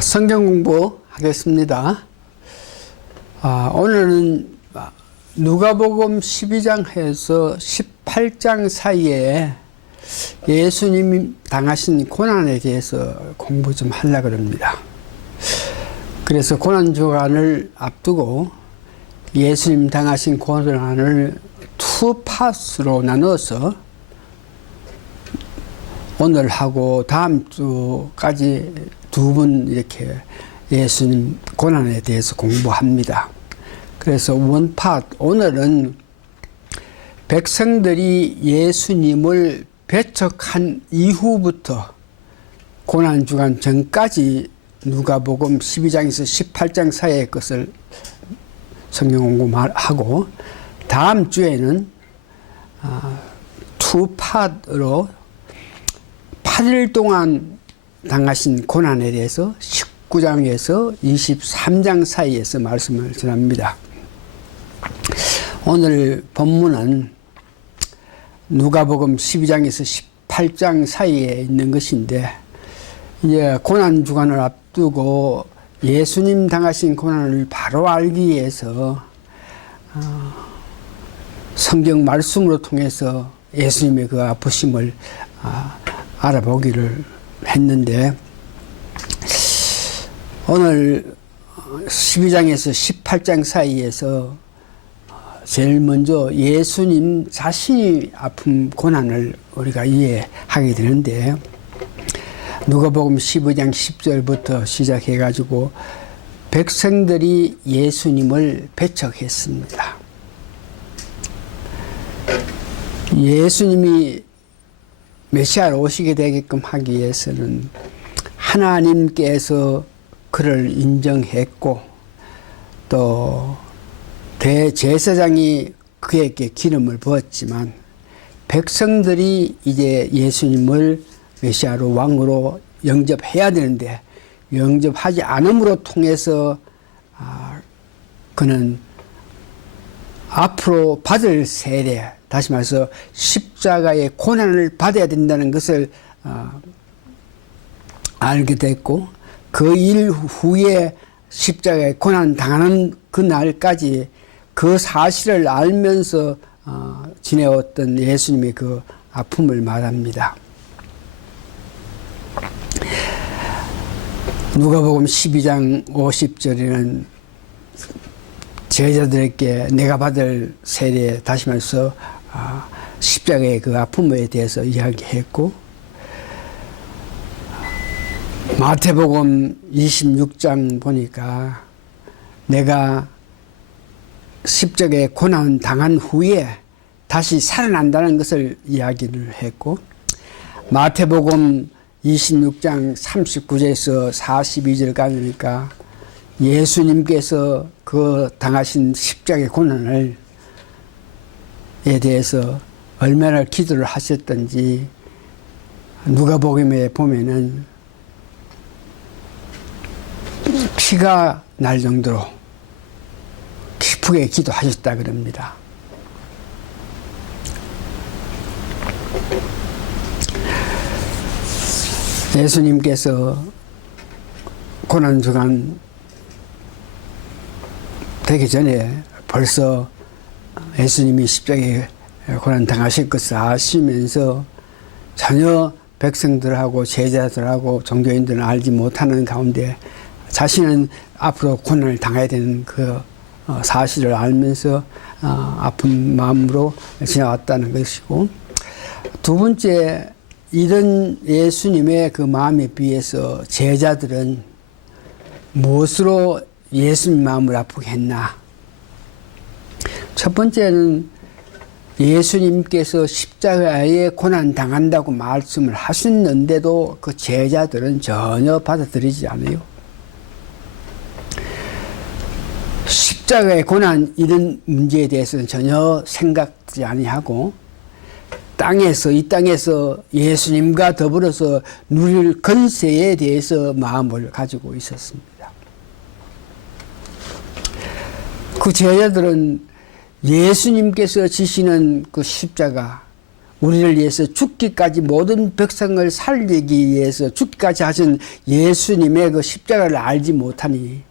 성경 공부하겠습니다. 오늘은 누가복음 12장에서 18장 사이에 예수님이 당하신 고난에 대해서 공부 좀 하려고 합니다. 그래서 고난주간을 앞두고 예수님 당하신 고난을 투 파트로 나눠서 오늘하고 다음 주까지 두 번 이렇게 예수님 고난에 대해서 공부합니다. 그래서 원 파트, 오늘은 백성들이 예수님을 배척한 이후부터 고난주간 전까지 누가복음 12장에서 18장 사이의 것을 성경 공부하고, 다음 주에는 투 파트로 8일 동안 당하신 고난에 대해서 19장에서 23장 사이에서 말씀을 전합니다. 오늘 본문은 누가복음 12장에서 18장 사이에 있는 것인데, 이제 고난주간을 앞두고 예수님 당하신 고난을 바로 알기 위해서 성경 말씀으로 통해서 예수님의 그 아프심을 알아보기를 했는데, 오늘 12장에서 18장 사이에서 제일 먼저 예수님 자신이 아픈 고난을 우리가 이해하게 되는데, 누가복음 12장 10절부터 시작해가지고 백성들이 예수님을 배척했습니다. 예수님이 메시아로 오시게 되게끔 하기 위해서는 하나님께서 그를 인정했고, 또 대제사장이 그에게 기름을 부었지만 백성들이 이제 예수님을 메시아로 왕으로 영접해야 되는데, 영접하지 않음으로 통해서 그는 앞으로 받을 세례, 다시 말해서 십자가의 고난을 받아야 된다는 것을 알게 됐고, 그 일 후에 십자가의 고난 당하는 그 날까지 그 사실을 알면서 지내왔던 예수님의 그 아픔을 말합니다. 누가복음 12장 50절에는 제자들에게 내가 받을 세례, 다시 말해서 십자가의 그 아픔에 대해서 이야기했고, 마태복음 26장 보니까 내가 십자가의 고난 당한 후에 다시 살아난다는 것을 이야기를 했고, 마태복음 26장 39절에서 42절까지니까 예수님께서 그 당하신 십자가의 고난을 에 대해서 얼마나 기도를 하셨던지 누가복음에 보면은 피가 날 정도로 깊게 기도하셨다 그럽니다. 예수님께서 고난주간 되기 전에 벌써 예수님이 십자가에 고난 당하실 것을 아시면서 전혀 백성들하고 제자들하고 종교인들은 알지 못하는 가운데 자신은 앞으로 고난을 당해야 되는 그 사실을 알면서 아픈 마음으로 지나왔다는 것이고, 두 번째, 이런 예수님의 그 마음에 비해서 제자들은 무엇으로 예수님 마음을 아프게 했나? 첫 번째는 예수님께서 십자가에 고난 당한다고 말씀을 하셨는데도 그 제자들은 전혀 받아들이지 않아요. 십자가의 고난 이런 문제에 대해서는 전혀 생각지 아니하고, 이 땅에서 예수님과 더불어서 누릴 권세에 대해서 마음을 가지고 있었습니다. 그 제자들은 예수님께서 지시는 그 십자가, 우리를 위해서 죽기까지 모든 백성을 살리기 위해서 죽기까지 하신 예수님의 그 십자가를 알지 못하니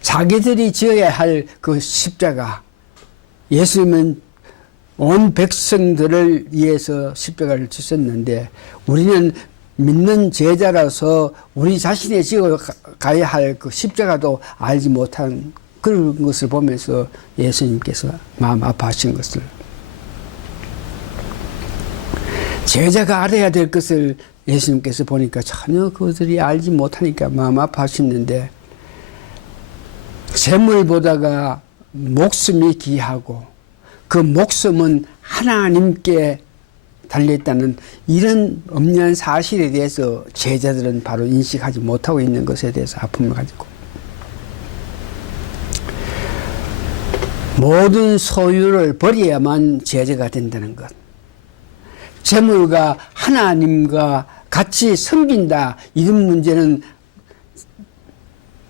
자기들이 지어야 할 그 십자가, 예수님은 온 백성들을 위해서 십자가를 지셨는데 우리는 믿는 제자라서 우리 자신이 지어 가야 할 그 십자가도 알지 못한 그런 것을 보면서 예수님께서 마음 아파하신 것을, 제자가 알아야 될 것을 예수님께서 보니까 전혀 그들이 알지 못하니까 마음 아파하시는데, 재물보다가 목숨이 귀하고 그 목숨은 하나님께 달려있다는 이런 엄연한 사실에 대해서 제자들은 바로 인식하지 못하고 있는 것에 대해서 아픔을 가지고, 모든 소유를 버려야만 제자가 된다는 것, 재물과 하나님과 같이 섬긴다, 이런 문제는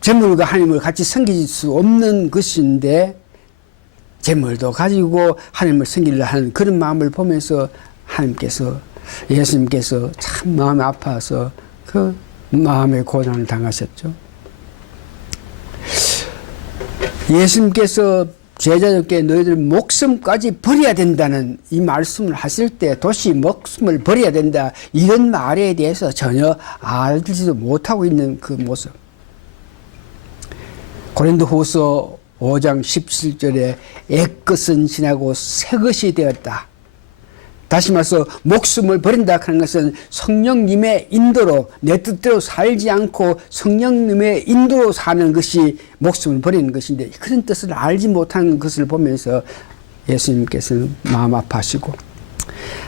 재물과 하나님을 같이 섬길 수 없는 것인데, 재물도 가지고 하나님을 섬기려 하는 그런 마음을 보면서 하나님께서, 예수님께서 참 마음이 아파서 그 마음의 고난을 당하셨죠. 예수님께서 제자들께 너희들 목숨까지 버려야 된다는 이 말씀을 하실 때, 도시 목숨을 버려야 된다, 이런 말에 대해서 전혀 알지도 못하고 있는 그 모습. 고린도후서 5장 17절에 옛것은 지나고 새것이 되었다. 다시 말해서 목숨을 버린다 하는 것은 성령님의 인도로, 내 뜻대로 살지 않고 성령님의 인도로 사는 것이 목숨을 버리는 것인데, 그런 뜻을 알지 못하는 것을 보면서 예수님께서는 마음 아파하시고,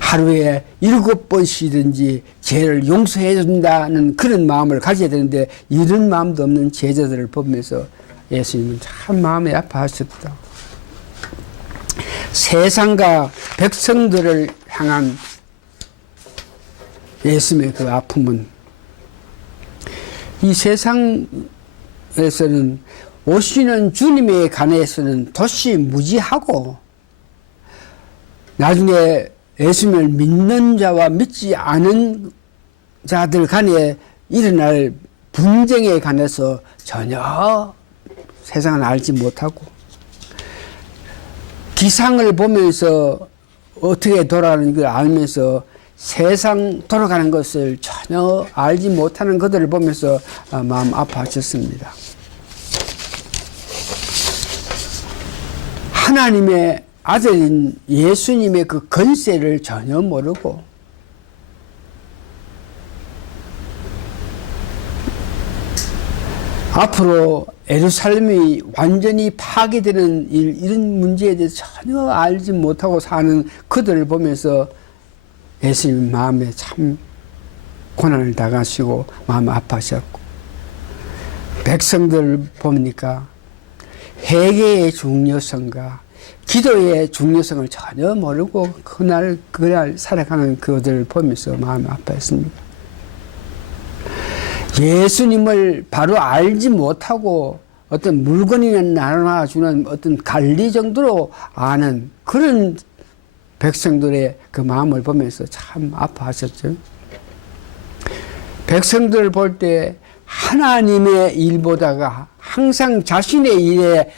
하루에 7번씩이든지 죄를 용서해 준다는 그런 마음을 가져야 되는데 이런 마음도 없는 제자들을 보면서 예수님은 참 마음이 아파하셨다. 세상과 백성들을 향한 예수님의 그 아픔은, 이 세상에서는 오시는 주님에 관해서는 도시 무지하고, 나중에 예수님을 믿는 자와 믿지 않은 자들 간에 일어날 분쟁에 관해서 전혀 세상은 알지 못하고, 기상을 보면서 어떻게 돌아가는 걸 알면서 세상 돌아가는 것을 전혀 알지 못하는 그들을 보면서 마음 아파하셨습니다. 하나님의 아들인 예수님의 그 권세를 전혀 모르고, 앞으로 예루살렘이 완전히 파괴되는 이런 문제에 대해서 전혀 알지 못하고 사는 그들을 보면서 예수님 마음에 참 고난을 당하시고 마음 아파하셨고, 백성들을 보니까 회개의 중요성과 기도의 중요성을 전혀 모르고 그날 살아가는 그들을 보면서 마음이 아파했습니다. 예수님을 바로 알지 못하고 어떤 물건이나 나눠주는 어떤 관리 정도로 아는 그런 백성들의 그 마음을 보면서 참 아파하셨죠. 백성들을 볼 때 하나님의 일보다가 항상 자신의 일에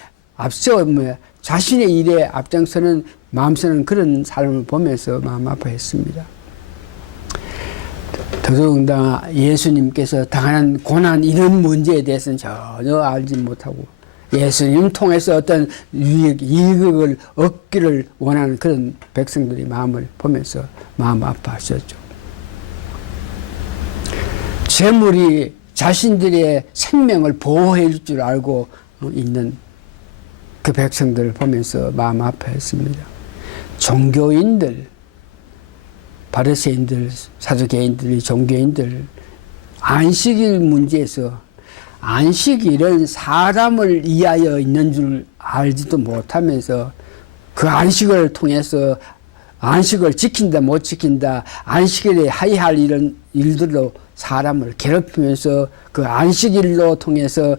자신의 일에 앞장서는 마음서는 그런 삶을 보면서 마음 아파했습니다. 더더군다나 예수님께서 당하는 고난, 이런 문제에 대해서는 전혀 알지 못하고 예수님 통해서 어떤 이익을 얻기를 원하는 그런 백성들의 마음을 보면서 마음 아파하셨죠. 재물이 자신들의 생명을 보호해 줄 줄 알고 있는 그 백성들을 보면서 마음 아파했습니다. 종교인들, 바리새인들, 사두개인들, 종교인들, 안식일 문제에서 안식일은 사람을 위하여 있는 줄 알지도 못하면서 그 안식을 통해서 안식을 지킨다 못 지킨다, 안식일에 해야 할 이런 일들로 사람을 괴롭히면서 그 안식일로 통해서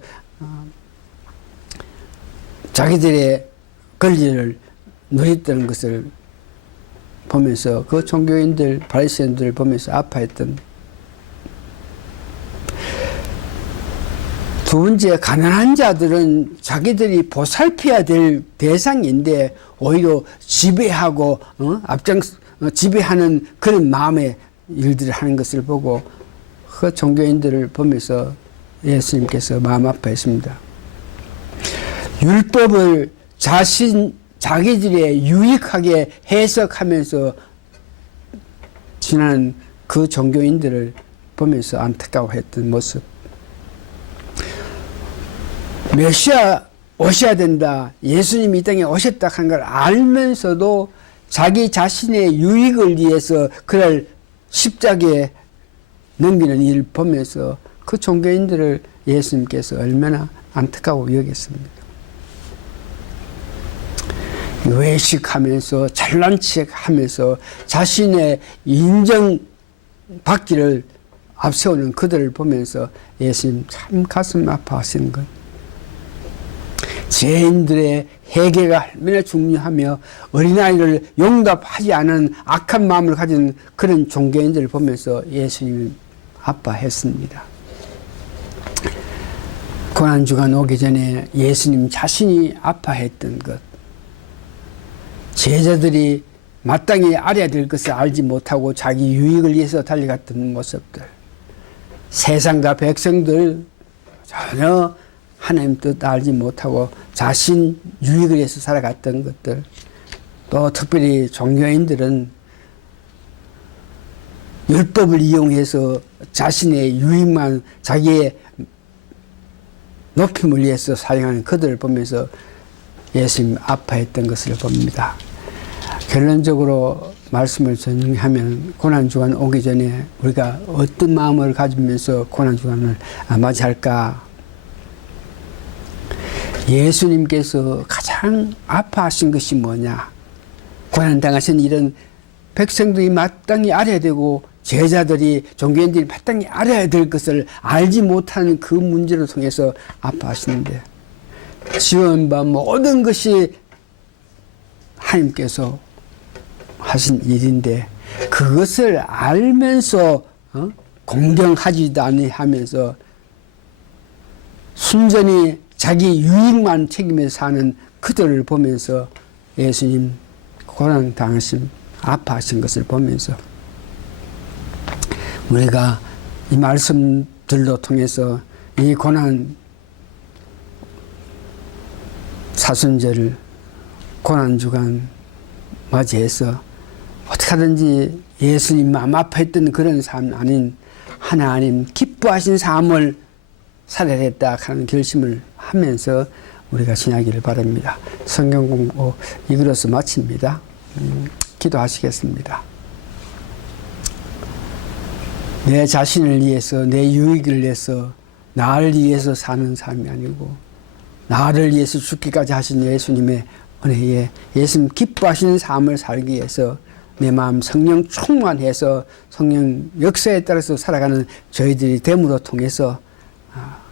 자기들의 권리를 누렸다는 것을 보면서 그 종교인들 바리새인들을 보면서 아파했던. 두 번째, 가난한 자들은 자기들이 보살펴야 될 대상인데 오히려 지배하고 지배하는 그런 마음의 일들을 하는 것을 보고 그 종교인들을 보면서 예수님께서 마음 아파했습니다. 율법을 자기들의 유익하게 해석하면서 지나는 그 종교인들을 보면서 안타까워했던 모습. 메시아 오셔야 된다. 예수님이 이 땅에 오셨다 한 걸 알면서도 자기 자신의 유익을 위해서 그를 십자가에 넘기는 일을 보면서 그 종교인들을 예수님께서 얼마나 안타까워 여겼습니다. 외식하면서 잘난 척하면서 자신의 인정받기를 앞세우는 그들을 보면서 예수님 참 가슴 아파하시는 것. 죄인들의 회개가 얼마나 중요하며 어린아이를 용납하지 않은 악한 마음을 가진 그런 종교인들을 보면서 예수님이 아파했습니다. 고난주간 오기 전에 예수님 자신이 아파했던 것, 제자들이 마땅히 알아야 될 것을 알지 못하고 자기 유익을 위해서 달려갔던 모습들, 세상과 백성들 전혀 하나님 뜻 알지 못하고 자신 유익을 위해서 살아갔던 것들, 또 특별히 종교인들은 율법을 이용해서 자신의 유익만, 자기의 높임을 위해서 사용하는 그들을 보면서 예수님 아파했던 것을 봅니다. 결론적으로 말씀을 정리하면 고난주간 오기 전에 우리가 어떤 마음을 가지면서 고난주간을 맞이할까? 예수님께서 가장 아파하신 것이 뭐냐? 고난당하신 이런 백성들이 마땅히 알아야 되고 제자들이, 종교인들이 마땅히 알아야 될 것을 알지 못하는 그 문제를 통해서 아파하시는데, 지원바 모든 것이 하나님께서 하신 일인데 그것을 알면서 공경하지도 아니하면서 순전히 자기 유익만 책임져 사는 그들을 보면서 예수님 고난 당하심, 아파하신 것을 보면서 우리가 이 말씀들로 통해서 이 고난 사순절을 고난주간 맞이해서 어떻게 하든지 예수님 마음 아파했던 그런 삶 아닌 하나님 기뻐하신 삶을 살아야 겠다 하는 결심을 하면서 우리가 지나기를 바랍니다. 성경 공부 이글어서 마칩니다. 기도하시겠습니다. 내 자신을 위해서, 내 유익을 위해서, 나를 위해서 사는 삶이 아니고 나를 위해서 죽기까지 하신 예수님의 은혜에 예수님 기뻐하시는 삶을 살기 위해서 내 마음 성령 충만해서 성령 역사에 따라서 살아가는 저희들이 됨으로 통해서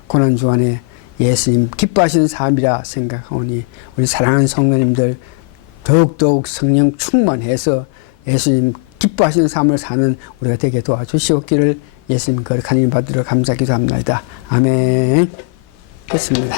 고난주간에 예수님 기뻐하시는 삶이라 생각하오니 우리 사랑하는 성도님들 더욱더욱 성령 충만해서 예수님 기뻐하시는 삶을 사는 우리가 되게 도와주시옵기를 예수님 거룩한 이름 받들어 감사 기도합니다. 아멘. 됐습니다.